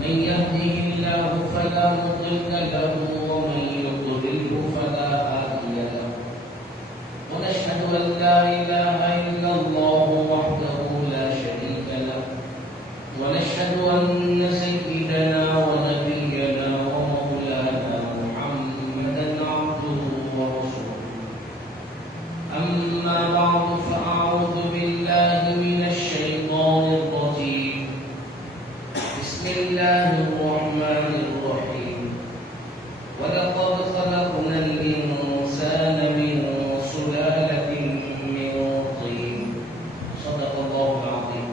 من يهده الله فلا مضل له ومن يضلله فلا هادي له ونشهد أن لا إله إلا الله وحده لا شريك له ونشهد أن سيدنا ونبينا ومولانا محمدا عبده ورسوله أما بعد فأعوذ بالله من الشيطان الرجيم بسم الله الرحمن الرحيم ولقد خلقنا الإنسان من سلالة من طين صدق الله العظيم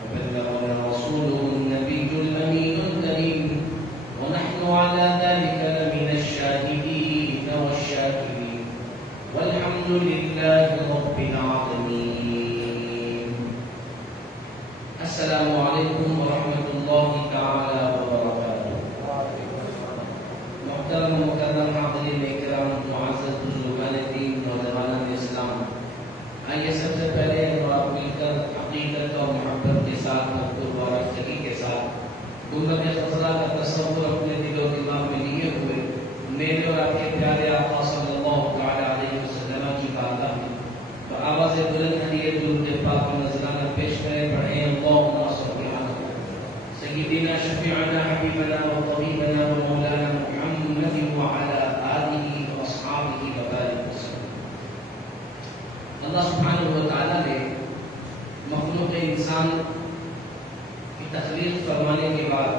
وبلغنا رسوله النبي الأمين الكريم ونحن على ذلك لمن الشاهدين والشاكرين والحمد لله رب العالمين. السلام علیکم ورحمۃ اللہ تعالی وبرکاتہ. محترم مکرم حاضرین کرام معزز بزرگان دین نوجوانان اسلام، آئیے سب سے پہلے ہم آپ مل کر حقیقت اور محبت کے ساتھ مذکور وارفتگی کے ساتھ گنبد خضرا کا تصور اپنے دل و دماغ میں لیے ہوئے میرے اور آپ کے پیارے آقا صلی اللہ تعالی علیہ وسلم کی بارگاہ میں تو آواز بلند ہے درود پاک و نذرانہ پیش کریں. پڑھیں اللہم صلی علی سیدنا شفیعنا حبیبنا و طبیبنا و مولانا محمد وعلی آلہ و اصحابہ وبارک وسلم. اللہ سبحانہ و تعالی نے مخلوق انسان کی تخلیق فرمانے کے بعد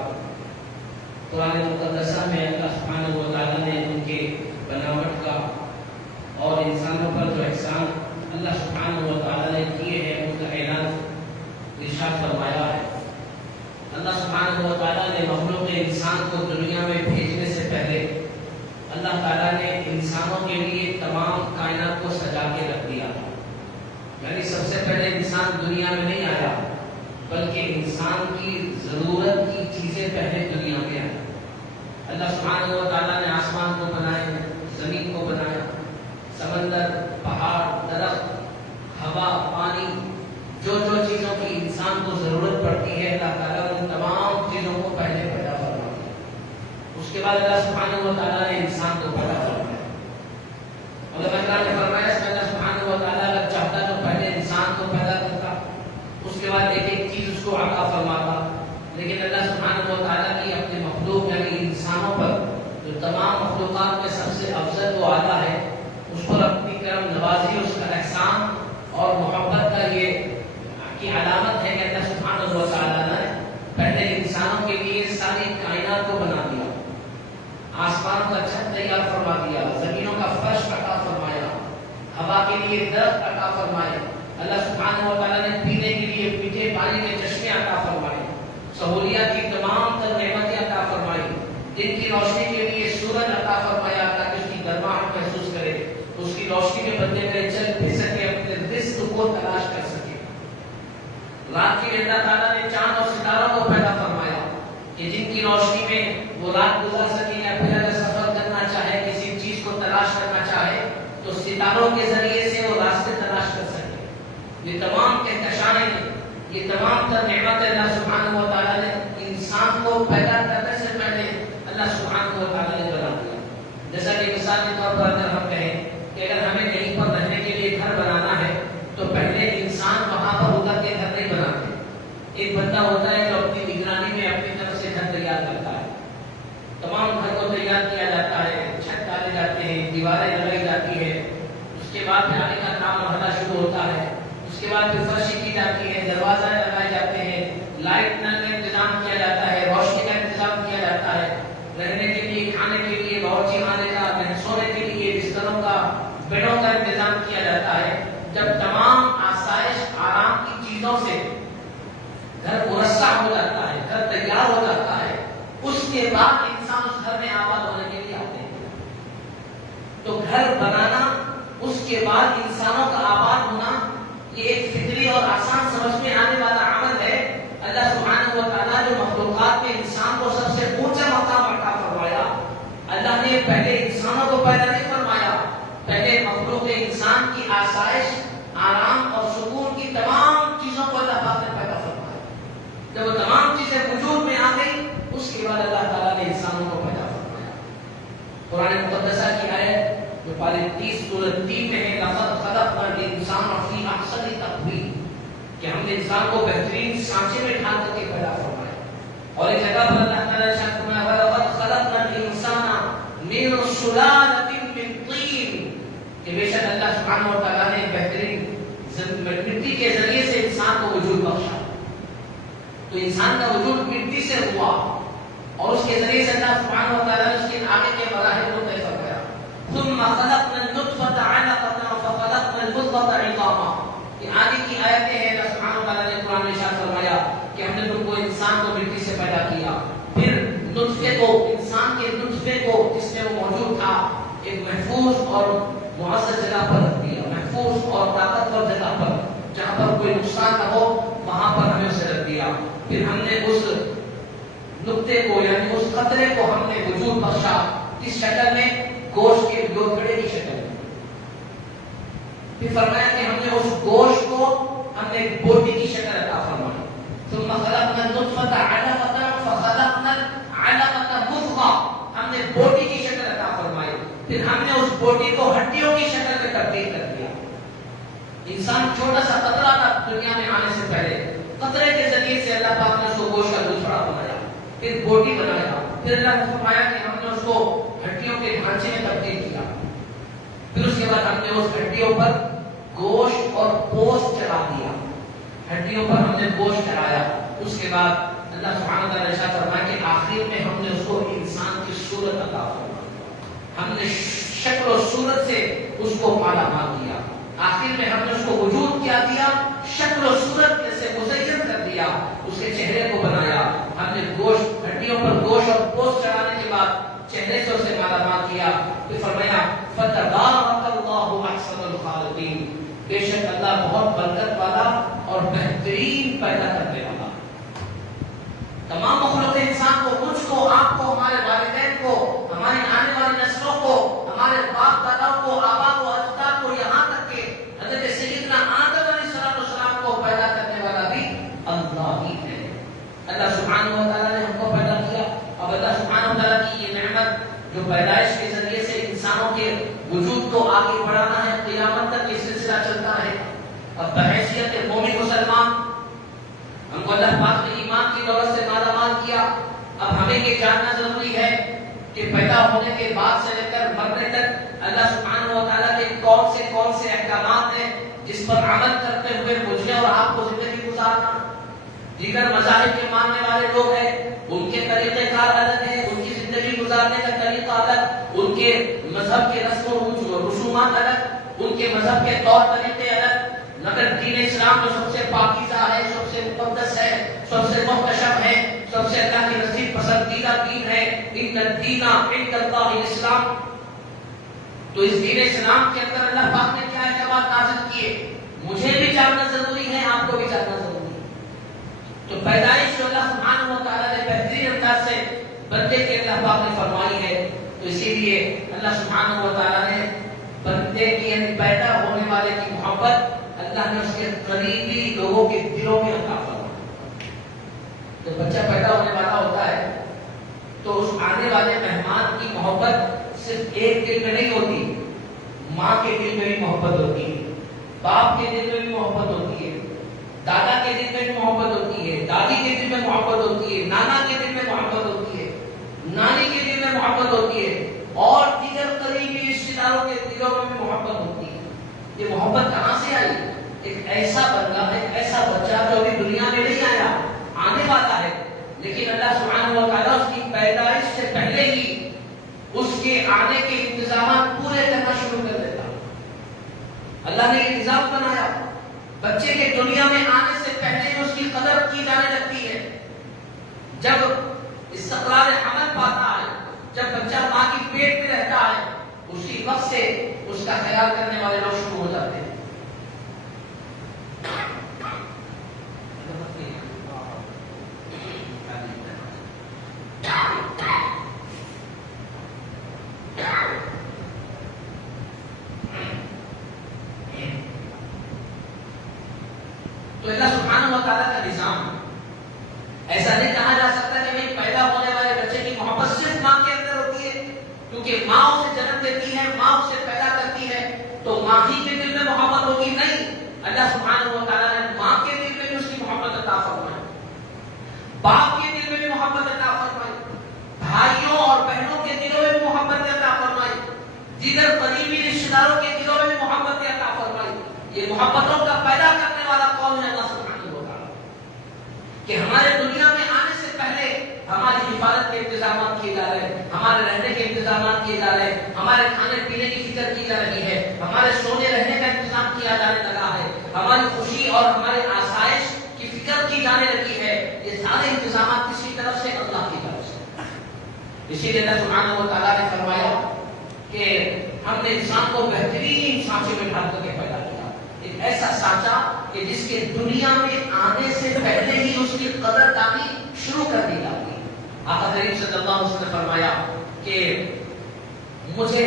قرآن مقدسہ میں اللہ سبحانہ و تعالی نے ان کے بناوٹ کا اور انسانوں پر جو احسان اللہ سبحانہ و تعالی نے کیے ہیں ان کا اعلان ارشاد فرمایا ہے. اللہ سبحانہ و تعالی نے مخلوق انسان کو دنیا میں بھیجنے سے پہلے اللہ تعالی نے انسانوں کے لیے تمام کائنات کو سجا کے رکھ دیا. یعنی سب سے پہلے انسان دنیا میں نہیں آیا بلکہ انسان کی ضرورت کی چیزیں پہلے دنیا میں آئی. اللہ سبحانہ و تعالی نے آسمان کو بنایا، زمین کو بنایا، سمندر، پہاڑ، درخت، ہوا، پانی، جو جو چیزوں کی انسان کو ضرورت پڑتی ہے اللہ تعالیٰ نے ان تمام چیزوں کو پہلے پیدا فرما دیا. اس کے بعد اللہ سبحانہ و تعالیٰ نے انسان کو پیدا فرمایا. اللہ نے فرمایا اس میں اللہ سبحانہ و تعالیٰ اگر چاہتا تو پہلے انسان کو پیدا کرتا، اس کے بعد ایک ایک چیز اس کو عطا فرماتا. لیکن اللہ سبحانہ و تعالیٰ کی اپنے مخلوق یعنی انسانوں پر جو تمام مخلوقات میں سب سے افضل و اعلیٰ ہے اس پر اپنی کرم نوازی، اس کا احسان اور محبت کا یہ کی علامت ہے کہ اللہ سبحانہ و تعالیٰ نے پہلے انسانوں کے لیے ساری کائنات کو بنا دیا، آسمانوں کا چھت تیار فرما دیا، زمینوں کا فرش عطا فرمایا، ہوا کے لیے درخت عطا فرمائے. اللہ سبحانہ و تعالیٰ نے پینے کے لیے میٹھے پانی کے چشمے عطا فرمائے، سہولیات کی تمام تر نعمتیں عطا فرمائی، دن کی روشنی کے لیے سورج عطا فرمایا تاکہ اس کی گرماہٹ محسوس کرے، اس کی روشنی کے بدلے میں چل پھر سکے، اپنے رزق کو تلاش کر سکے. رات کے لیے اللہ تعالیٰ نے چاند اور ستاروں کو پیدا فرمایا کہ جن کی روشنی میں وہ رات گزار سکے یا پھر اگر سفر کرنا چاہے، کسی چیز کو تلاش کرنا چاہے تو ستاروں کے ذریعے سے وہ راستے تلاش کر سکے. یہ تمام کہکشائیں، یہ تمام تر نعمتیں اللہ سبحانہ و تعالیٰ نے انسان کو پیدا کرنے سے پہلے اللہ سبحانہ و تعالیٰ نے بنا دیا. جیسا کہ مثال کے طور پر اگر ہم کہیں کہ اگر ہمیں کہیں پر رہنے کے لیے گھر بنانا ہے تو پہلے انسان وہاں پر اتر کے گھر نہیں بناتے. ایک بندہ ہوتا ہے جو اپنی نگرانی میں اپنی طرف سے گھر تیار کرتا ہے، تمام گھر کو تیار کیا جاتا ہے، چھت ڈالے جاتے ہیں، دیواریں لگائی جاتی ہے، اس کے بعد پھر آنے کا کام مرحلہ شروع ہوتا ہے، اس کے بعد پھر فرش کی جاتی ہے، دروازہ لگائے جاتے ہیں، لائٹ نل کا انتظام کیا جاتا ہے، روشنی کا انتظام کیا جاتا ہے، رہنے کے لیے، کھانے کے لیے، باورچی خانے کا، سونے کے لیے بستروں کا، بیڈوں کا انتظام کیا جاتا ہے. جب تمام آسائش آرام کی چیزوں سے گھر مرصع ہو جاتا ہے، گھر تیار ہو جاتا ہے، اس کے بعد انسان اس گھر میں آباد ہونے کے لیے آتے ہیں. تو گھر بنانا، اس کے بعد انسانوں کا آباد ہونا، یہ ایک فطری اور آسان سمجھ میں آنے والا عمل ہے. اللہ سبحانہ و تعالیٰ جو مخلوقات میں انسان کو سب سے اونچا مقام عطا فرمایا، اللہ نے پہلے انسانوں کو پیدا نہیں فرمایا، پہلے مخلوق انسان کی آسائش، آرام اور سکون کی تمام چیزوں کو اللہ پاک نے پیدا فرمایا. جب وہ تمام چیزیں وجود میں آ گئی قرآن مقدسہ کی آیت جو پارے 30 سورۃ 3 میں ہے، لقد خلقنا الانسان فی احسن تقویم، کہ ہم نے انسان کو بہترین سانچے میں ڈھال کر کے پیدا فرمایا. اور ایک جگہ پر اللہ تعالیٰ نے ارشاد فرمایا وَلَقَدْ خَلَقْنَا الْإِنسَانَ مِنْ صُلَالَةٍ مِّن طِينٍ، کہ بے شک اللہ سبحانہ و تعالیٰ نے بہترین مٹی کے ذریعے سے انسان کو وجود بخشا. تو انسان کا وجود مٹی سے ہوا اور اس کے ذریعے سے اللہ سبحانہ و تعالیٰ نے اس کے آگے کے مراحل کو طے فرمایا. ثم خلقنا النطفة علقة فخلقنا المضغة عظاما، یہ آگے کی آیتیں ہیں. اللہ سبحانہ و تعالیٰ نے قرآن میں ارشاد فرمایا کہ ہم نے تم کو انسان کو مٹی سے پیدا کیا، پھر نطفے کو، انسان کے نطفے کو جس میں وہ موجود تھا ایک محفوظ اور معزز جگہ پر رکھ دیا، محفوظ اور طاقتور جگہ پر جہاں پر کوئی نقصان نہ ہو، وہاں پر ہمیں اسے رکھ دیا. پھر ہم نے اس نقطے کو یعنی اس قطرے کو ہم نے وجود بخشا، کس شکل میں؟ گوشت کے گوتڑے کی شکل میں. پھر فرمایا کہ ہم نے اس گوشت کو ہم نے بوٹی کی شکل عطا فرمائی. ثم خلقنا النطفة علقة فخلقنا العلقة مضغة، ہم نے بوٹی کی شکل عطا فرمائی. پھر ہم نے اس بوٹی کو ہڈیوں کی شکل میں تبدیل کر دیا. انسان چھوٹا سا قطرہ تھا دنیا میں آنے سے پہلے، قطرے کے ذریعے سے اللہ پاک نے اس کو گوشت کا گوشوڑا بنایا، پھر بوٹی بنایا. پھر اللہ نے فرمایا کہ ہم نے اس کو ہڈیوں کے ڈھانچے میں تبدیل کیا. پھر اس کے بعد ہم نے اس ہڈیوں پر گوشت اور پوست چڑھا دیا، ہڈیوں پر ہم نے گوشت چڑھایا. اس کے بعد اللہ سبحانہ و تعالیٰ نے ارشاد فرمایا کہ آخر میں ہم نے اس کو انسان کی صورت عطا فرمائی، ہم نے شکل و صورت سے اس کو مالا مال کیا. آخر میں ہم نے اس کو وجود کیا دیا، شکل و صورت سے مزین کر دیا، اس کے چہرے کو بنایا. ہم نے گوشت، ہڈیوں پر گوشت اور پوست چڑھانے کے بعد چہرے سے اسے مالا مال کیا. پھر فرمایا فَتَبَارَكَ اللَّهُ أَحْسَنُ الْخَالِقِينَ، بے شک اللہ بہت برکت والا اور بہترین پیدا کرنے والا. تمام مخلوق انسان کو، مجھ کو، آپ کو، ہمارے والدین کو، ہماری آنے والی نسلوں کو، ہمارے باپ دادا کو، آبا کو، اجداد کو، یہاں تک کہ حضرت سیدنا آدم علیہ السلام کو پیدا کرنے والا بھی اللہ ہی ہے. اللہ سبحانہ و تعالیٰ نے ہم کو پیدا کیا. اب اللہ سبحانہ و تعالیٰ کی یہ نعمت جو پیدائش کے ذریعے سے انسانوں کے وجود کو آگے بڑھانا ہے، قیامت تک یہ سلسلہ چلتا رہے. اب بحیثیت مومن مسلمان ہم کو اللہ پاک نے ایمان کی دولت سے مالا مال کیا. اب ہمیں یہ جاننا ضروری ہے کہ پیدا ہونے کے بعد سے لے کر مرنے تک اللہ سبحانہ و تعالیٰ کے کون سے احکامات ہیں جس پر عمل کرتے ہوئے مجھے اور آپ کو زندگی گزارنا. دیگر مذاہب کے ماننے والے لوگ ہیں، ان کے طریقہ کار الگ ہیں، ان کی زندگی گزارنے کا طریقہ الگ، ان کے مذہب کے رسم و رسومات الگ، ان کے مذہب کے طور طریقے الگ. مگر دین اسلام جو سب سے پاکیزہ ہے، سب سے مقدس ہے، سب سے محتشم ہے، سب سے اللہ کی نزدیک پسندیدہ دین ہے، ان الدین عند اللہ الاسلام. تو اس دین اسلام کے اندر اللہ پاک نے کیا احکامات نازل کیے، مجھے بھی جاننا ضروری ہے، آپ کو بھی جاننا ضروری ہے. تو پیدائش جو اللہ سبحانہ و تعالیٰ نے بہترین انداز سے بندے کے اللہ پاک نے فرمائی ہے، تو اسی لیے اللہ سبحانہ و تعالیٰ نے بندے کی یعنی پیدا ہونے والے کی محبت اللہ نے اس کے قریبی لوگوں کے دلوں میں عطا فرمائی. جب بچہ پیدا ہونے والا ہوتا ہے تو اس آنے والے مہمان کی محبت صرف ایک دل میں نہیں ہوتی، ماں کے دل میں بھی محبت ہوتی ہے، باپ کے دل میں بھی محبت ہوتی ہے، دادا کے دل میں بھی محبت ہوتی ہے، دادی کے دل میں محبت ہوتی ہے، نانا کے دل میں محبت ہوتی ہے، نانی کے دل میں محبت ہوتی ہے، اور دیگر قریبی رشتہ داروں کے دلوں میں بھی محبت ہوتی ہے. یہ محبت کہاں سے آئی؟ ایک ایسا بندہ، ایک ایسا بچہ جو ابھی دنیا میں نہیں آیا، آنے والا ہے، لیکن اللہ سبحانہ و تعالیٰ اس کی پیدائش سے پہلے ہی اس کے آنے کے انتظامات پورے کرنا شروع کر دیتا. اللہ نے یہ نظام بنایا، بچے کے دنیا میں آنے سے پہلے اس کی قدر کی جانے لگتی ہے. جب استقرار حمل پاتا ہے، جب بچہ ماں کی پیٹ میں رہتا ہے، اسی وقت سے اس کا خیال کرنے والے لوگ شروع ہو جاتے ہیں. تو اللہ سبحانہ و تعالیٰ کا نظام ایسا نہیں کہا جا سکتا کہ پیدا ہونے والے بچے کی محبت صرف ماں کے اندر ہوتی ہے، کیونکہ کیونکہ ماں اسے جنم دیتی ہے، ماں اسے پیدا کرتی ہے، تو ماں ہی کے دل میں محبت ہوگی؟ نہیں، اللہ سبحانہ و تعالیٰ نے ماں کے دل میں بھی اس کی محبت عطا فرمائی، باپ کے دل میں بھی محبت عطا فرمائی، بھائیوں اور بہنوں کے دلوں میں بھی محبت عطا فرمائی، جدھر قریبی رشتہ داروں کے دلوں میں بھی محبت عطا فرمائی۔ یہ محبتوں کا پیدا کرنے والا کون ہے؟ اللہ سبحانہ و تعالیٰ، کہ ہمارے دنیا میں آنے سے پہلے ہماری حفاظت کے انتظامات کیے جا رہے ہیں، ہمارے رہنے کے انتظامات کیے جا رہے ہیں، ہمارے کھانے پینے کی فکر کی جا رہی ہے، ہمارے سونے رہنے کا انتظام کیا جانے لگا ہے، ہماری خوشی اور ہمارے آسائش کی فکر کی جانے لگی ہے۔ یہ سارے انتظامات کسی طرف سے؟ اللہ کی طرف سے۔ اسی لیے اللہ سبحانہ و تعالیٰ نے فرمایا کہ ہم نے انسان کو بہترین سانچے میں ڈال کر کے پیدا کیا، ایک ایسا سانچا کہ جس کے دنیا میں آنے سے پہلے ہی اس کی قدر دانی شروع کر دی جاتی ہے۔ آقا کریم صلی اللہ علیہ وسلم نے فرمایا کہ مجھے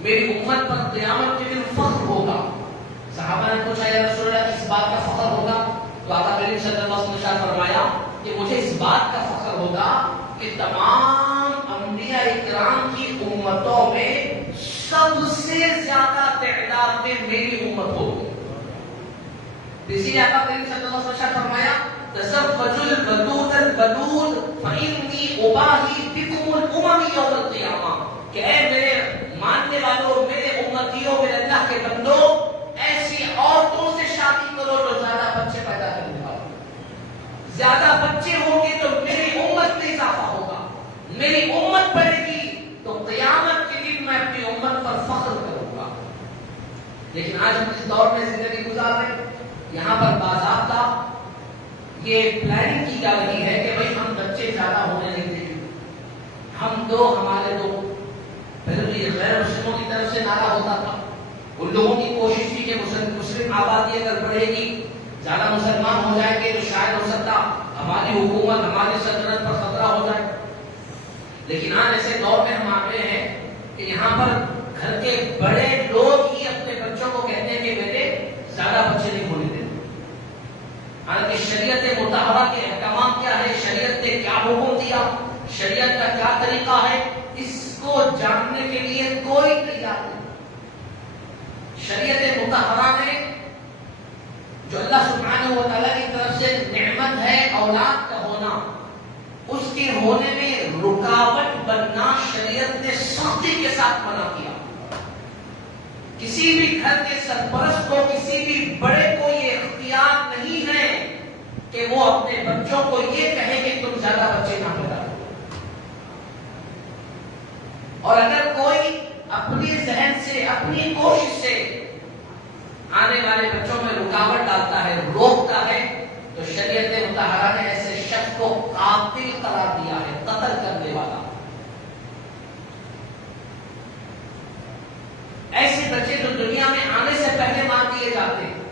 میری امت پر قیامت کے دن فخر ہوگا۔ صحابہ نے پوچھا یا رسول اللہ اس بات کا فخر ہوگا؟ تو آقا کریم صلی اللہ علیہ وسلم نے فرمایا کہ مجھے اس بات کا فخر ہوگا کہ تمام انبیاء اکرام کی امتوں میں سب سے زیادہ تعداد میں میری امت ہوگی۔ اسی لیے آقا کریم صلی اللہ علیہ وسلم نے فرمایا تزوجوا الودود الودود فإني أباهي بكم الأمم يوم القيامة، کہ اے میرے ماننے والوں، میرے امتیوں، میرے اللہ کے بندو، ایسی عورتوں سے شادی کرو جو زیادہ بچے پیدا کرنے والی، زیادہ بچے ہوں گے تو میری امت میں اضافہ ہوگا، میری امت بڑھے گی تو قیامت کے دن میں اپنی امت پر فخر کروں گا۔ لیکن آج ہم اس دور میں زندگی گزار رہے ہیں، یہاں پر باضابطہ یہ پلاننگ کی جا رہی ہے کہ بھئی ہم بچے زیادہ ہونے نہیں دیں گے، ہم دو ہمارے دو۔ پہلے تو یہ غیر مسلموں کی طرف سے نعرہ ہوتا تھا، ان لوگوں کی کوشش تھی کہ مسلم آبادی اگر بڑھے گی، زیادہ مسلمان ہو جائیں گے تو شاید ہو سکتا ہماری حکومت، ہماری سلطنت پر خطرہ ہو جائے۔ لیکن آج ایسے دور میں ہم آ گئے ہیں کہ یہاں پر گھر کے بڑے لوگ ہی اپنے بچوں کو کہتے ہیں کہ بیٹے زیادہ بچے نہیں ہونے دیں۔ حالانکہ شریعت مطہرہ کے احکامات کیا ہے، شریعت نے کیا حکم دیا، شریعت کا کیا طریقہ ہے، اس کو جاننے کے لیے کوئی تیار نہیں۔ شریعت مطہرہ نے جو اللہ سبحانہ و تعالیٰ کی طرف سے نعمت ہے اولاد کا ہونا، اس کے ہونے میں رکاوٹ بننا شریعت نے سختی کے ساتھ منع کیا۔ کسی بھی گھر کے سرپرست کو، کسی بھی بڑے کو یہ اختیار نہیں ہے کہ وہ اپنے بچوں کو یہ کہے کہ تم زیادہ بچے نہ پیدا کرو۔ اور اگر کوئی اپنی ذہن سے، اپنی کوشش سے آنے والے بچوں میں رکاوٹ ڈالتا ہے، روکتا ہے، تو شریعت مطہرہ نے ایسے شخص کو قاتل قرار دیا ہے، قتل کرنے والا۔ ایسے بچے جو دنیا میں آنے سے پہلے مار دیے جاتے ہیں۔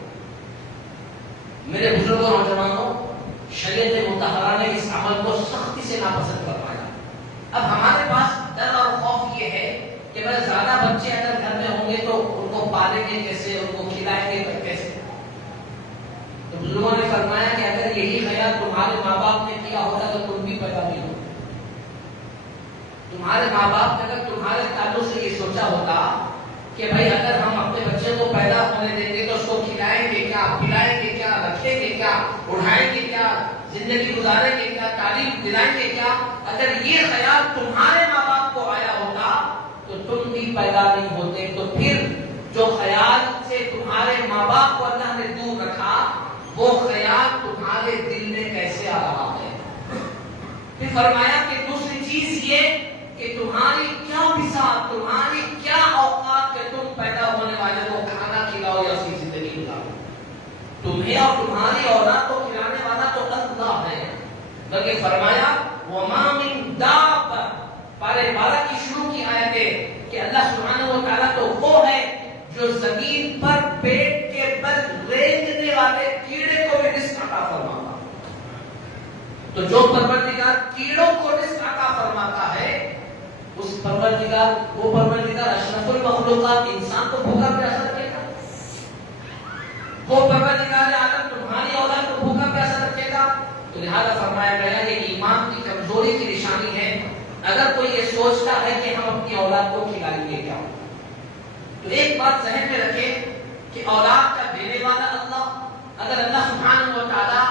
میرے بزرگوں اور نوجوانوں، شریعت مطہرہ نے اس عمل کو سختی سے ناپسند فرمایا۔ اب ہمارے پاس ڈر اور خوف یہ ہے کہ بس زیادہ بچے اگر گھر میں ہوں گے تو ان کو پالیں گے کیسے، ان کو کھلائیں گے کیسے۔ تو بزرگوں نے فرمایا کہ اگر یہی خیال تمہارے ماں باپ نے کیا ہوتا تو تم بھی پیدا نہیں ہوتے۔ تمہارے ماں باپ نے اگر تمہارے تعلق سے یہ سوچا ہوتا کہ بھائی اگر ہم اپنے بچے کو پیدا ہونے دیں گے تو اس کو کھلائیں گے کیا، پلائیں گے کیا، رکھیں گے کیا، اڑھائیں گے کیا، زندگی گزاریں گے کیا، تعلیم دلائیں گے کیا، اگر یہ خیال تمہارے ماں باپ کو آیا ہوتا تو تم بھی پیدا نہیں ہوتے۔ تو پھر جو خیال سے تمہارے ماں باپ کو اللہ نے دور رکھا، وہ خیال تمہارے دل میں کیسے آ رہا ہے؟ پھر فرمایا کہ دوسری چیز یہ کہ تمہاری کیا بساط، تمہاری کیا اوقات کہ تم پیدا ہونے والے کو کھانا کھلاؤ یا اس کی زندگی گزارو۔ تمہیں اور تمہاری اولاد کو کھلانے والا تو اللہ ہے۔ بلکہ فرمایا وما من دابہ، پارے 12 کی شروع کی آیت ہے کہ اللہ سبحانہ و تعالیٰ تو وہ ہے جو زمین پر پیٹ کے بل رینگنے والے کیڑے کو بھی رزق عطا فرماتا۔ تو جو پروردگار کیڑوں کو رزق عطا فرماتا ہے، اس پروردگار، وہ پروردگار اشرف المخلوقات انسان کو بھوکا پیاسا رکھے گا؟ وہ پروردگار عالم تمہاری اولاد کو بھوکا پیاسا رکھے گا؟ تو لہذا فرمایا گیا یہ ایمان کی کمزوری کی نشانی ہے اگر کوئی یہ سوچتا ہے کہ ہم اپنی اولاد کو کھلائیں گے کیا، تو ایک بات ذہن میں رکھیں کہ اولاد کا دینے والا اللہ، اگر اللہ سبحانہ و تعالی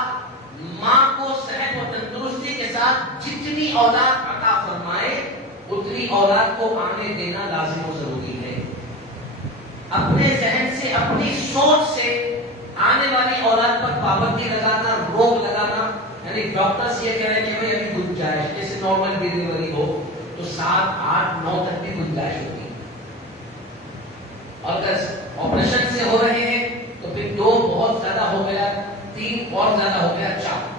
ماں کو صحت و تندرستی کے ساتھ جتنی اولاد عطا فرمائے اتنی اولاد کو آنے دینا لازم و ضروری ہے۔ اپنے ذہن سے، اپنی سوچ سے آنے والی اولاد پر پابندی لگانا، روک لگانا، یعنی ڈاکٹرز یہ کہہ رہے ہیں کہ بھائی ابھی گنجائش، جیسے نارمل ڈیلیوری ہو تو 7، 8، 9 تک بھی گنجائش ہوتی ہے، اور اگر آپریشن سے ہو رہے ہیں تو پھر 2 بہت زیادہ ہو گیا، 3 اور زیادہ ہو گیا، 4،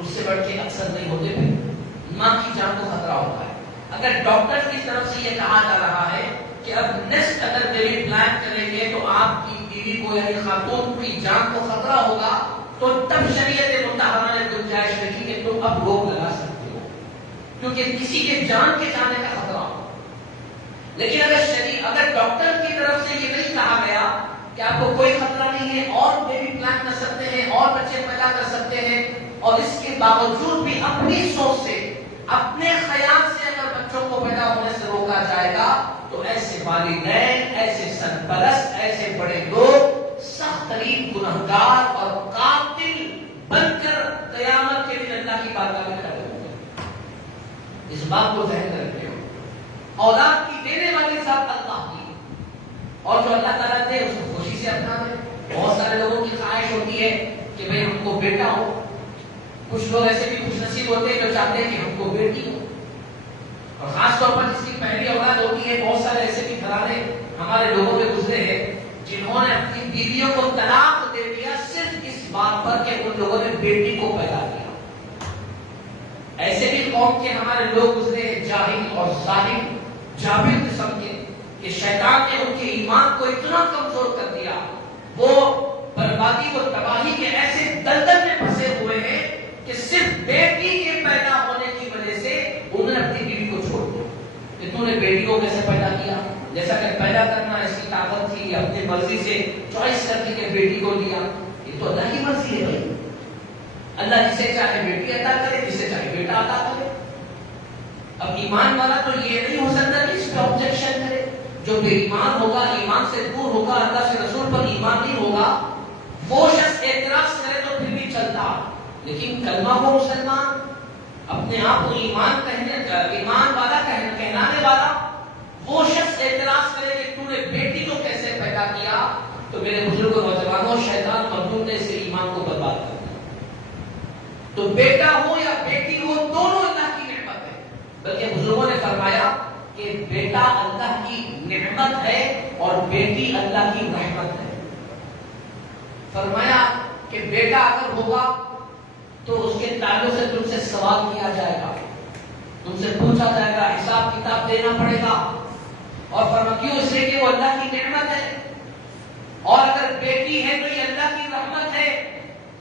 اس سے بڑھ کے اکثر نہیں ہوتے، پھر ماں کی جان کو خطرہ ہوتا ہے۔ اگر ڈاکٹر کی طرف سے یہ کہا جا رہا ہے کہ اب نیکسٹ اگر بیبی پلان کریں گے تو آپ کی بیوی کو یعنی خاتون کی جان کو خطرہ ہوگا، تو تب شریعت مطہرہ نے گنجائش رکھی کہ تم اب روک لگا سکتے ہو، کیونکہ کسی کے جان کے جانے کا خطرہ ہو۔ لیکن اگر ڈاکٹر کی طرف سے یہ نہیں کہا گیا کہ آپ کو کوئی خطرہ نہیں ہے، اور بیبی پلان کر سکتے ہیں، اور بچے پیدا کر سکتے ہیں، اور اس کے باوجود بھی اپنی سوچ سے، اپنے خیال سے اگر بچوں کو پیدا ہونے سے روکا جائے گا، تو ایسے والدین، ایسے سرپرست، ایسے بڑے لوگ سخت ترین گنہگار اور قاتل بن کر قیامت کے دن اللہ کی بارگاہ میں کھڑے ہوں گے۔ اس بات کو ذہن میں رکھیں، اولاد کی دینے والی ذات اللہ کی، اور جو اللہ تعالیٰ دے اس کو خوشی سے اپنا دے۔ بہت سارے لوگوں کی خواہش ہوتی ہے کہ بھئی ہم کو بیٹا ہو، کچھ لوگ ایسے بھی خوش نصیب ہوتے ہیں جو چاہتے ہیں کہ ہم کو بیٹی ہو، اور خاص طور پر جس کی پہلی اولاد ہوتی ہے۔ بہت سارے ایسے بھی گھرانے ہمارے لوگوں میں گزرے ہیں جنہوں نے اپنی بیویوں کو طلاق دے دیا صرف اس بات پر کہ ان لوگوں نے بیٹی کو پیدا کیا۔ ایسے بھی قوم کے ہمارے لوگ گزرے ہیں جاہل اور ظالم جابر قسم کے، کہ شیطان نے ان کے ایمان کو اتنا کمزور کر دیا، وہ بربادی و تباہی کے ایسے دلدل میں پھنسے ہوئے ہیں کہ صرف بیٹی کے پیدا ہونے کی وجہ سے انہوں نے اپنی بیوی کو چھوڑ دیا کہ تم نے بیٹی کو کیسے پیدا کیا، جیسا کہ پیدا کرنا اس کی طاقت تھی، اپنی مرضی سے چوائس کر کے بیٹی کو لیا، یہ تو اللہ کی مرضی ہے بھائی، اللہ جسے چاہے بیٹی عطا کرے، جسے چاہے بیٹا عطا کرے۔ اب ایمان والا تو یہ نہیں ہو سکتا کہ اس پہ آبجیکشن کرے، جو بے ایمان ہوگا، ایمان سے دور ہوگا، اللہ سے رسول پر ایمان نہیں ہوگا، وہ شخص اعتراض کرے تو پھر بھی چلتا، لیکن کلمہ کو مسلمان، اپنے آپ کو ایمان والا کہلانے والا وہ شخص اعتراض کرے کہ تو نے بیٹی کو کیسے پیدا کیا، تو میرے بزرگ نوجوانوں، شیطان مردود نے اس ایمان کو برباد کر دیا۔ تو بیٹا ہو یا بیٹی ہو، دونوں اللہ کی نعمت ہے، بلکہ بزرگوں نے فرمایا کہ بیٹا اللہ کی نعمت ہے اور بیٹی اللہ کی رحمت ہے۔ فرمایا کہ بیٹا اگر ہوگا تو اس کے تعلق سے تم سے سوال کیا جائے گا، تم سے پوچھا جائے گا، حساب کتاب دینا پڑے گا، اور فرمایا کیوں؟ اس لیے کہ وہ اللہ کی نعمت ہے، اور اگر بیٹی ہے تو یہ اللہ کی رحمت ہے،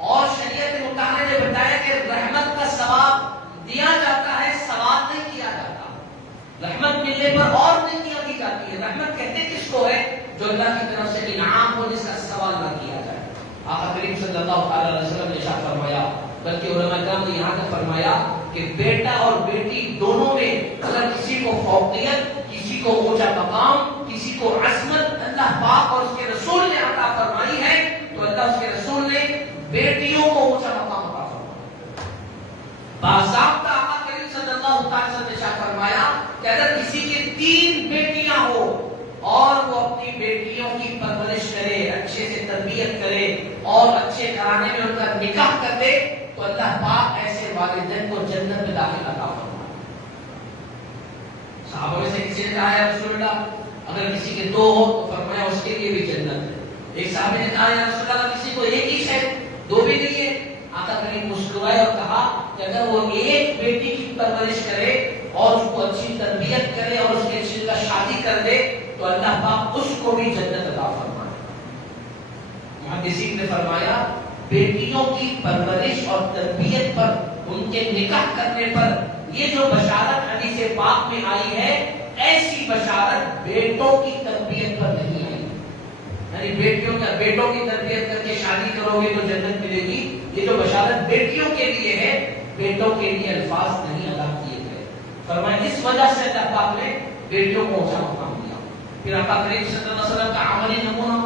اور شریعت مطالعہ نے بتایا کہ رحمت کا ثواب دیا جاتا ہے، ثواب نہیں کیا جاتا۔ رحمت ملنے پر اور نیکیاں دی جاتی ہے۔ رحمت کہتے کس کو ہے؟ جو اللہ کی طرف سے انعام ہو، جس کا سوال نہ کیا جائے۔ آقا کریم صلی اللہ علیہ وسلم نے ارشاد فرمایا، بلکہ علماء کرام نے یہاں تک فرمایا کہ بیٹا اور بیٹی دونوں میں اگر کسی کو فوقیت، کسی کو اونچا مقام، کسی کو عظمت اللہ پاک اور اس کے رسول نے عطا فرمائی ہے، تو اللہ اس کے رسول نے بیٹیوں کو اونچا مقام عطا فرمایا۔ باضابطہ آقا کریم صلی اللہ علیہ وسلم نے ارشاد فرمایا کہ اگر کسی کے 3 بیٹیاں ہو اور وہ اپنی بیٹیوں کی پرورش کرے، اچھے سے تربیت کرے اور اچھے گھرانے میں ان کا نکاح کر دے، تو اللہ پاک ایسے والدین کو جنت میں داخل عطا فرمائے۔ صحابہ میں سے کسی نے کہا یا رسول اللہ اگر کسی کے 2 ہو تو فرمایا اس کے لیے بھی جنت ہے۔ ایک صحابی نے کہا یا رسول اللہ کسی کو ایک ہی ہے، 2 بھی نہیں ہے؟ آقا کریم مسکرائے اور کہا کہ اگر وہ ایک بیٹی کی پرورش کرے اور اس کو اچھی تربیت کرے اور اس کے اچھی شادی کر دے تو اللہ پاک اس کو بھی جنت عطا فرمائے۔ محدثین نے فرمایا بیٹیوں کی پرورش اور تربیت پر، ان کے نکاح کرنے پر یہ جو بشارت حدیث پاک میں آئی ہے، ایسی بشارت بیٹوں کی تربیت پر نہیں آئی۔ یعنی بیٹوں کی تربیت کر کے شادی کرو گے تو جنت ملے گی، یہ جو بشارت بیٹیوں کے لیے ہے، بیٹوں کے لیے الفاظ نہیں ادا کیے گئے۔ فرمایا اس وجہ سے اللہ پاک نے بیٹیوں کو اونچا مقام دیا. پھر آقا کریم صلی اللہ علیہ وسلم کا عملی نمونہ,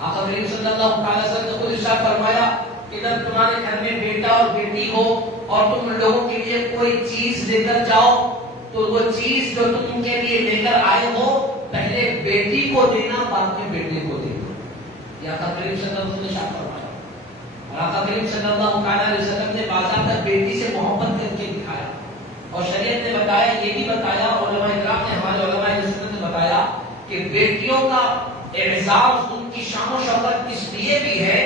آقا کریم صلی اللہ علیہ وسلم نے خود ارشاد فرمایا کہ جب تمہارے گھر میں بیٹا اور بیٹی ہو اور تم لوگوں کے لیے کوئی چیز لے کر جاؤ تو وہ چیز جو تم ان کے لیے لے کر آئے ہو پہلے بیٹی کو دینا, بعد میں بیٹے کو دینا. یہ آقا کریم صلی اللہ علیہ وسلم نے ارشاد فرمایا. اور آقا کریم صلی اللہ علیہ وسلم نے باضابطہ بیٹی سے محبت کر کے دکھایا. اور شریعت نے بتایا, یہ بھی بتایا, علماء کرام نے, ہمارے علماء سنت نے بتایا کہ بیٹیوں کا اعزاز, ان کی شان و شوکت اس لیے بھی ہے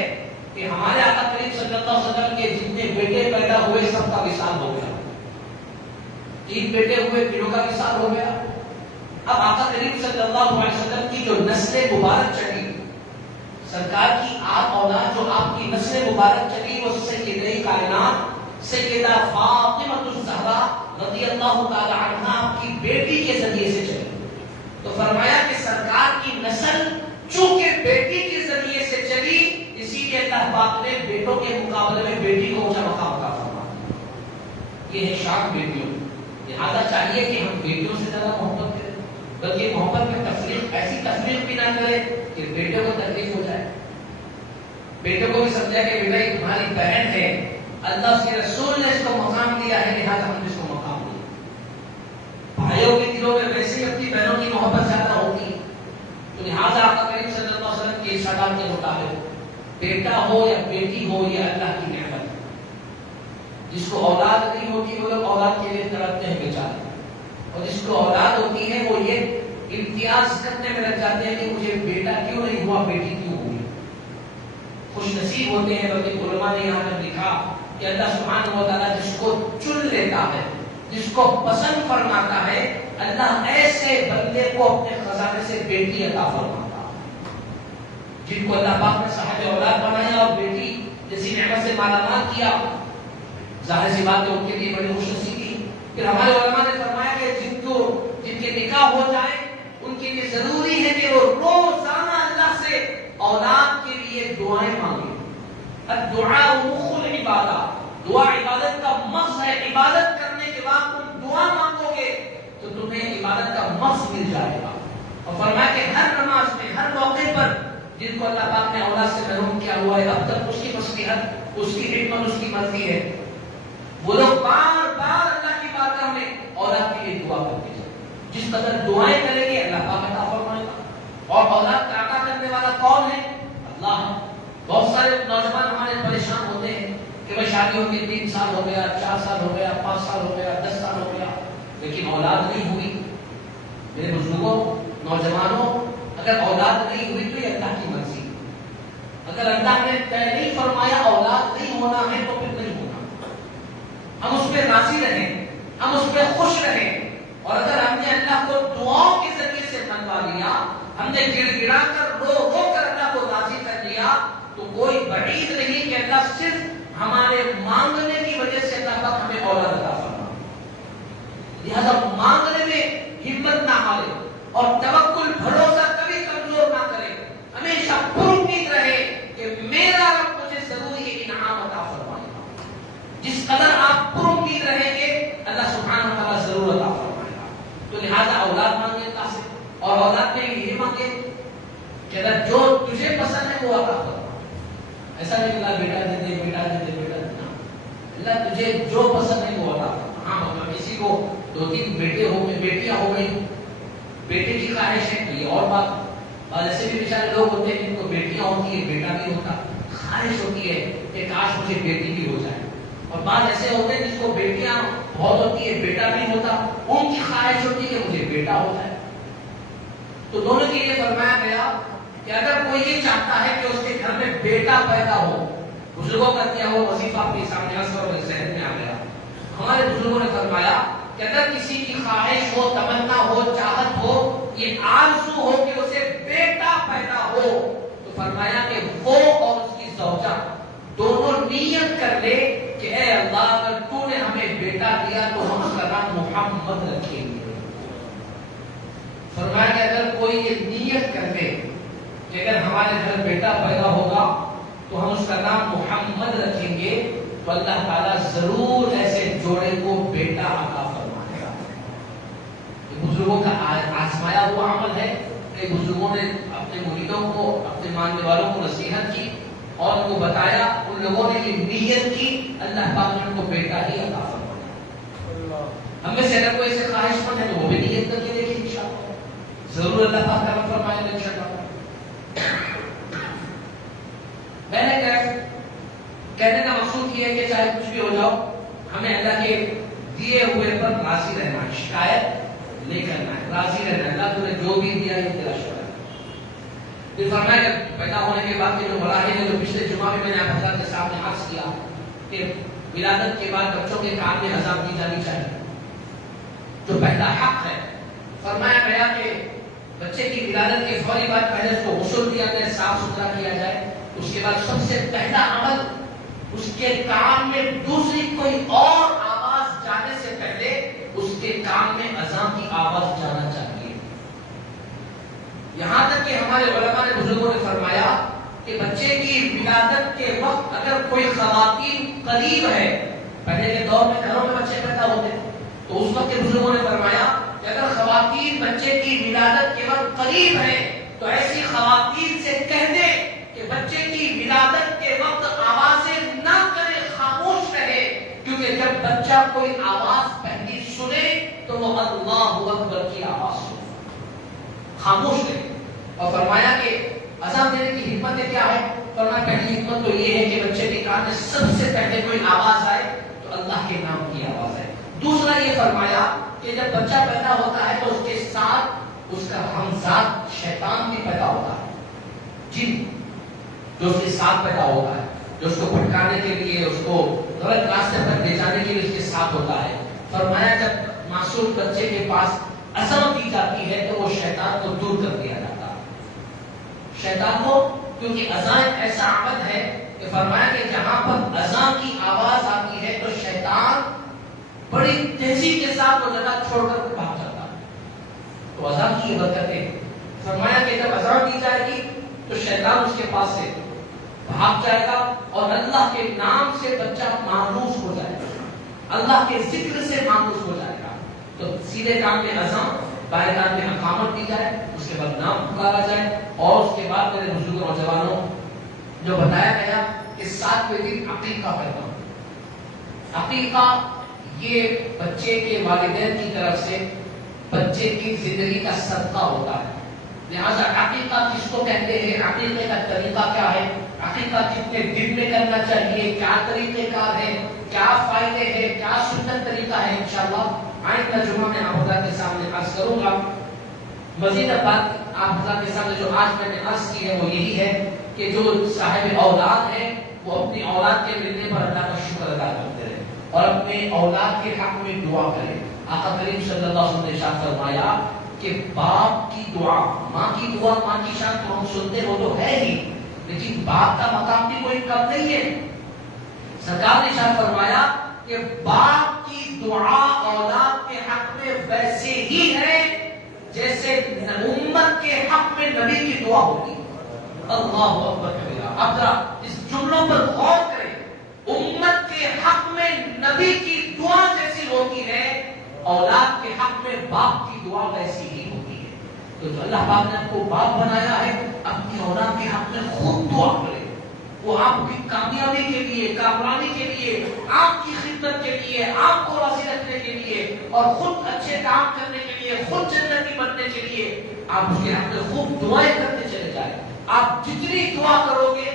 کہ ہمارے آقا کریم صلی اللہ علیہ وسلم کے جتنے بیٹے پیدا ہوئے سب کا وصال ہو گیا. 3 بیٹے ہوئے, تینوں کا وصال ہو گیا. اب آقا کریم صلی اللہ علیہ وسلم کی جو نسل مبارک چلی, سرکار کی آپ اولاد جو آپ کی نسل مبارک چلی, وہ سیدہ کائنات سیدہ فاطمہ الزہرا رضی اللہ تعالی عنہا آپ کی بیٹی کے ذریعے سے چلی. تو فرمایا کہ سرکار کی نسل چونکہ بیٹی کے ذریعے سے چلی, اسی لیے اللہ پاک نے بیٹوں کے مقابلے میں بیٹی کو اونچا مقام عطا فرمایا. یہ ہے شان بیٹیوں. لہذا چاہیے کہ ہم بیٹیوں سے زیادہ محبت کریں, بلکہ محبت میں تفریق, ایسی تفریق بھی نہ کریں کہ بیٹے کو تکلیف ہو جائے. بیٹے کو بھی سمجھا کہ بیٹا یہ تمہاری بہن ہے, اللہ کے رسول نے اس کو مقام دیا ہے, لہذا ہم اس کو مقام دیا. بھائیوں کے دلوں میں ویسے ہی اپنی بہنوں کی محبت زیادہ ہوتی ہے, تو لہذا آقا کریم صلی اللہ علیہ وسلم کے ارشادات کے مطابق بیٹا ہو یا بیٹی ہو, یہ اللہ کی نعمت ہے. جس کو اولاد نہیں ہوتی وہ لوگ اولاد کے لیے تڑپتے ہیں بیچارے, اور جس کو اولاد ہوتی ہے وہ یہ امتیاز کرنے میں لگ جاتے ہیں کہ مجھے بیٹا کیوں نہیں ہوا, بیٹی کیوں ہوئی. خوش نصیب ہوتے ہیں. بلکہ علماء نے یہاں پر لکھا کہ اللہ سبحانہ و تعالیٰ جس کو چن لیتا ہے, جس کو پسند فرماتا ہے, اللہ ایسے بندے کو اپنے خزانے سے بیٹی عطا فرماتا ہے. جن کو اللہ پاک نے صاحب اولاد بنایا اور بیٹی جیسی نعمت سے مالا مال کیا, ظاہر سی بات ہے ان کے لیے بڑی خوش نصیبی. پھر ہمارے علماء نے فرمایا کہ جن کے نکاح ہو جائے ان کے لیے ضروری ہے کہ وہ روزانہ اللہ سے اولاد کے لیے دعائیں مانگیں. الدعاء مخ العبادہ, دعا عبادت کا مغز ہے. عبادت کرنے کے بعد تم دعا مانگو گے تو تمہیں عبادت کا مغز مل جائے گا. اور فرمایا کہ ہر نماز میں, ہر موقع پر جن کو اللہ پاک نے اولاد سے محروم کیا ہوا ہے, اب تک اس کی مصلحت, اس کی حکمت, اس کی مرضی ہے, وہ لوگ بار بار اللہ کی بارگاہ میں اولاد کے لیے دعا کرتے ہیں. جس قدر دعائیں کریں گے اللہ پاک عطا فرمائے گا. اور اولاد کا عطا کرنے والا کون ہے؟ اللہ ہے. بہت سارے نوجوان ہمارے پریشان ہوتے ہیں کہ بھائی شادی ہو کے 3 سال ہو گیا, 4 سال ہو گیا, 5 سال ہو گیا, 10 سال ہو گیا, لیکن اولاد نہیں ہوئی. میرے بزرگوں, نوجوانوں, اگر اولاد نہیں ہوئی تو یہ اللہ کی مرضی. اگر اللہ نے طے نہیں فرمایا اولاد نہیں ہونا ہے تو پھر نہیں ہونا. ہم اس پہ راضی رہیں, ہم اس پہ خوش رہیں. اور اگر ہم نے اللہ کو دعاؤں کے ذریعے سے منوا لیا, ہم نے گڑ گڑا کر, رو رو کر اللہ کو راضی کر لیا, تو کوئی بعید نہیں کہ اللہ صرف ہمارے مانگنے کی وجہ سے اللہ پاک ہمیں اولاد عطا فرمائے. لہذا مانگنے میں ہمت نہ ہارے اور توکل, بھروسہ کبھی کمزور نہ کرے. ہمیشہ پرامید رہے کہ میرا رب مجھے ضرور یہ انعام عطا فرمائے گا. جس قدر آپ پرامید رہیں گے اللہ سبحانہ و تعالیٰ ضرور عطا فرمائے گا. تو لہذا اولاد مانگے اللہ سے, اور اولاد میں یہ مانگے کہ اگر جو تجھے پسند ہے وہ عطا فرما. ایسا نہیں اللہ بیٹا دے دے, بیٹا دے دے, بیٹا دے. اللہ تجھے جو پسند ہے وہ عطا فرما. ہاں مطلب کسی کو 2-3 بیٹے ہو گئے, بیٹیاں ہو گئی, بیٹے کی خواہش ہے تو یہ اور بات. اور ایسے بھی بیچارے لوگ ہوتے ہیں جن کو بیٹیاں ہوتی ہے, بیٹا بھی ہوتا, خواہش ہوتی ہے کہ کاش مجھے بیٹی بھی ہو جائے. اور بعض ایسے ہوتے ہیں جس کو بیٹیاں بہت ہوتی ہے, بیٹا نہیں ہوتا, ان کی خواہش ہوتی ہے کہ مجھے بیٹا ہو جائے. تو دونوں کے لیے فرمایا گیا کہ اگر کوئی یہ چاہتا ہے کہ اس کے گھر میں بیٹا پیدا ہو, بزرگوں کا دیا ہو وظیفہ اپنے سامنے اور ذہن میں آ گیا. ہمارے بزرگوں نے فرمایا کہ اگر کسی کی خواہش ہو, تمنا ہو, چاہت ہو, یہ آرزو ہو کہ اسے بیٹا پیدا ہو, تو فرمایا کہ وہ اور اس کی زوجہ دونوں نیت کر لے کہ اے اللہ اگر تو نے ہمیں بیٹا دیا تو ہم اس کا نام محمد رکھیں گے. فرمایا کہ اگر کوئی یہ نیت کر لے کہ اگر ہمارے گھر بیٹا پیدا ہوگا تو ہم اس کا نام محمد رکھیں گے, تو اللہ تعالیٰ ضرور ایسے جوڑے کو بیٹا عطا فرمائے. بزرگوں کا آزمایا ہوا عمل ہے کہ بزرگوں نے اپنے مریدوں کو، اپنے ماننے والوں کو نصیحت کی اور ان کو بتایا، ان لوگوں نے یہ نیت کی، اللہ پاک نے ان کو بیٹا ہی عطا فرمایا۔ ہم میں سے اگر کوئی ایسے خواہش مند ہے تو وہ بھی نیت کر کے دیکھیں انشاءاللہ، ضرور اللہ پاک کرم فرمائے گا انشاءاللہ۔ میں نے کہنے کا مقصود یہ ہے کہ چاہے کچھ بھی ہو جاؤ، ہمیں اللہ کے دیے ہوئے پر راضی رہنا ہے، شکایت نہیں کرنا ہے، راضی رہنا ہے۔ اللہ تو نے جو بھی دیا یہ تیرا شکر ہے۔ پھر فرمایا کہ پیدا ہونے کے بعد کے جو مراحل ہیں، جو پچھلے جمعہ میں نے آپ حضرات کے سامنے عرض کیا کہ ولادت کے بعد بچوں کے کان میں اذان دی جانی چاہیے، جو پہلا حق ہے۔ فرمایا گیا کہ بچے کی ولادت کے فوری بعد پہلے اس کو غسل دیا جائے، صاف ستھرا کیا جائے، اس کے بعد سب سے پہلا عمل اس کے کان میں دوسری کوئی اور آواز جانے سے پہلے اس کے کان میں اذان کی آواز جانا چاہیے۔ یہاں تک کہ ہمارے علماء نے، بزرگوں نے فرمایا کہ بچے کی ولادت کے وقت اگر کوئی خواتین قریب ہے، پہلے کے دور میں گھروں میں بچے پیدا ہوتے تو اس وقت کے بزرگوں نے فرمایا کہ اگر خواتین بچے کی ولادت کے وقت قریب ہے تو ایسی خواتین سے کہہ دے کہ بچے کی ولادت کے وقت آوازیں نہ کرے، خاموش رہے، کیونکہ جب بچہ کوئی آواز پہلی سنے تو وہ اللہ اکبر کی آواز سنے، خاموش رہے۔ اور فرمایا کہ اذان دینے کی حکمت کیا ہے؟ فرمایا پہلی حکمت تو یہ ہے کہ بچے کے کان میں سب سے پہلے کوئی آواز آئے تو اللہ کے نام کی آواز آئے۔ دوسرا یہ فرمایا کہ جب بچہ پیدا ہوتا ہے تو اس کے ساتھ اس کا ہمزاد شیطان بھی پیدا ہوتا ہے، جن جو اس کے ساتھ پیدا ہوتا ہے، جو اس کو بھٹکانے کے لیے، اس کو غلط راستے پر لے جانے کے لیے اس کے ساتھ ہوتا ہے۔ فرمایا جب معصوم بچے کے پاس اذان دی جاتی ہے تو وہ شیطان کو دور کر دیا جاتا ہے، شیطان کو، کیونکہ اذان ایسا عمل ہے کہ فرمایا کہ جہاں پر اذان کی آواز آتی ہے تو شیطان بڑی تیزی کے ساتھ وہ جگہ چھوڑ کر بھاگ جاتا ہے۔ تو اذان کی یہ برکت ہے۔ فرمایا کہ جب اذان دی جائے گی تو شیطان اس کے پاس سے بھاگ جائے گا اور اللہ کے نام سے بچہ مانوس ہو جائے گا، اللہ کے ذکر سے مانوس ہو جائے گا۔ تو سیدھے کان میں اذان، بائیں کان میں اقامت دی جائے، اس کے بعد نام پکارا جائے، اور اس کے بعد میرے بزرگوں اور جوانوں جو بتایا گیا کہ 7ویں دن عقیقہ پیدا ہوتا ہے۔ عقیقہ یہ بچے کے والدین کی طرف سے بچے کی زندگی کا صدقہ ہوتا ہے، لہذا عقیقہ کس کو کہتے ہیں، عقیقے کا طریقہ کیا ہے، عقیقہ کتنے دن میں کرنا چاہیے، کیا طریقے کار ہے، کیا فائدے ہیں، کیا سنت طریقہ ہے، انشاءاللہ آئندہ جمعہ میں آپ حضرات کے سامنے عرض کروں گا۔ مزید بات آپ حضرات کے سامنے جو آج میں نے عرض کی ہے وہ یہی ہے کہ جو صاحب اولاد ہے وہ اپنی اولاد کے ملنے پر اللہ کا شکر ادا کرتے رہے اور اپنے اولاد کے حق میں دعا کرے۔ آقا کریم صلی اللہ علیہ وسلم نے ارشاد فرمایا کہ باپ کی دعا، ماں کی دعا، ماں کی شان تو ہم سنتے وہ تو ہے ہی، لیکن باپ کا مقام بھی کوئی کم نہیں ہے۔ سرکار نے ارشاد فرمایا کہ باپ کی دعا اولاد کے حق میں ویسے ہی ہے جیسے امت کے حق میں نبی کی دعا ہوتی ہے۔ اللہ اکبر کبیرہ۔ اب ذرا اس جملوں پر غور کریں، امت کے حق میں نبی کی دعا جیسی ہوتی ہے، اولاد کے حق میں باپ کی دعا ویسی ہی ہوتی ہے۔ تو جو اللہ پاک نے آپ کو باپ بنایا ہے، اپنی اولاد کے حق میں خود دعا کرے، وہ آپ کی کامیابی کے لیے، کامرانی کے لیے، آپ کی خدمت کے لیے، آپ کو راضی رکھنے کے لیے اور خود اچھے کام کرنے کے لیے، خود جنتی بننے کے لیے آپ اس کے حق میں خوب دعائیں کرتے چلے جائیں۔ آپ جتنی دعا کرو گے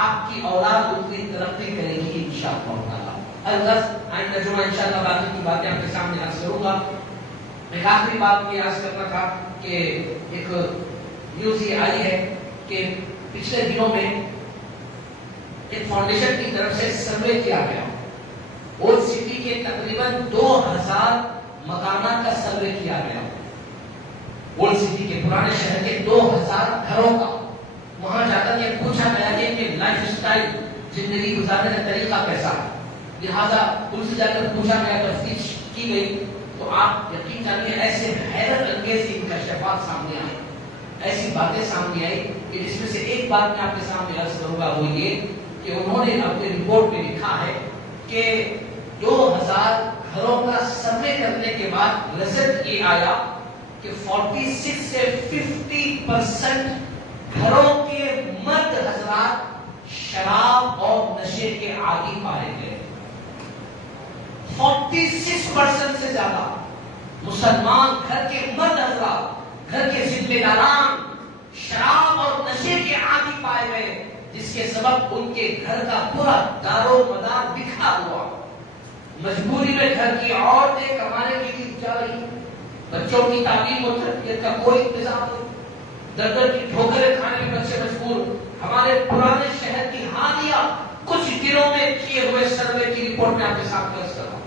آپ کی اولاد اتنی ترقی کرے گی انشاءاللہ تعالی۔ الغرض آئندہ جمعہ انشاءاللہ باقی کی باتیں آپ کے سامنے عرض کروں گا۔ ایک آخری بات یہ عرض کرنا تھا کہ ایک نیوز یہ آئی ہے کہ پچھلے دنوں میں ایک فاؤنڈیشن کی طرف سے سروے کیا گیا، اولڈ سٹی کے تقریباً 2000 مکانات کا سروے کیا گیا، اولڈ سٹی کے پرانے شہر کے 2000 گھروں کا۔ وہاں جا کر یہ پوچھا گیا کہ ان کی لائف سٹائل، زندگی گزارنے کا طریقہ کیسا ہے، لہٰذا ان سے جا کر پوچھا گیا، تفتیش کی گئی، تو آپ یقین جانیے ایسے حیرت انگیز انکشافات سامنے آئے، ایسی باتیں سامنے آئی کہ جس میں سے ایک بات میں آپ کے سامنے عرض کروں گا، وہ یہ کہ انہوں نے اپنی رپورٹ میں لکھا ہے کہ 2000 گھروں کا سروے کرنے کے بعد رزلٹ یہ آیا کہ 46 سے 50% گھروں کے مرد حضرات شراب اور نشے کے عادی پائے گئے. 46% سے زیادہ مسلمان گھر کے مرد حضرات، گھر کے ذمہ داران شراب اور نشے کے عادی پائے گئے، جس کے سبب ان کے گھر کا پورا دار و مدار بکھرا ہوا. مجبوری میں گھر کی عورتیں کمانے کے لیے جا رہی ہیں، بچوں کی تعلیم و تربیت کا کوئی انتظام نہیں، در در کی ٹھوکریں کھانے میں بچے مجبور. ہمارے پرانے شہر کی حالیہ کچھ دنوں میں کیے ہوئے سروے کی رپورٹ میں آپ کے ساتھ پیش کر رہا ہوں.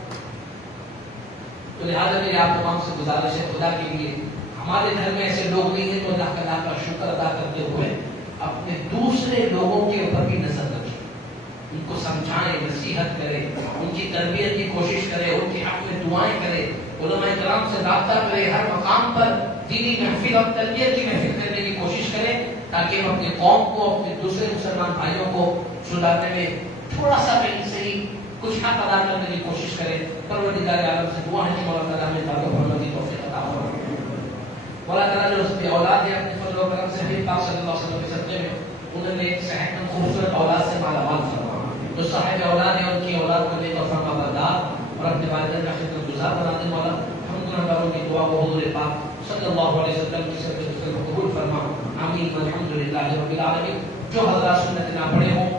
تو لہٰذا میری آپ تمام سے گزارش ہے، خدا کے لیے ہمارے گھر میں ایسے لوگ نہیں ہیں تو اللہ کا شکر ادا کرتے ہوئے اپنے دوسرے لوگوں کے اوپر بھی نظر رکھیں، ان کو سمجھائیں، نصیحت کریں، ان کی تربیت کی کوشش کریں، ان کے حق میں دعائیں کریں، علماء کرام سے رابطہ کریں، ہر مقام پر دینی محفل اور تربیت کی محفل کرنے کی کوشش کریں تاکہ ہم اپنے قوم کو، اپنے دوسرے مسلمان بھائیوں کو سدھارنے میں تھوڑا سا کہیں سے ہی کچھ حق ادا کرنے کی کوشش کریں. پروردگار عالم سے دعا ہے کہ مولا تعالیٰ ہمیں دعوت بڑھنے کی توفیق عطا فرمائے. مولا تعالیٰ جو اس کی اولاد ہے اپنے فضل و کرم سے حبیب پاک صلی اللہ علیہ وسلم کے صدقے میں انہوں نے ایک صحت مند خوبصورت اولاد سے مالا مال فرما. جو صاحب اولاد ہے ان کی اولاد کو نیک اور فرما بردار اور اپنے والدین کا خدمت گزار بنا دے. مولا ہم گنہگاروں کی دعا کو حضور پاک صلی اللہ علیہ وسلم کی سرکت سے قبول فرما. آمین. الحمدللہ رب العالمین. جو حضرات سنت نہ پڑھے ہوں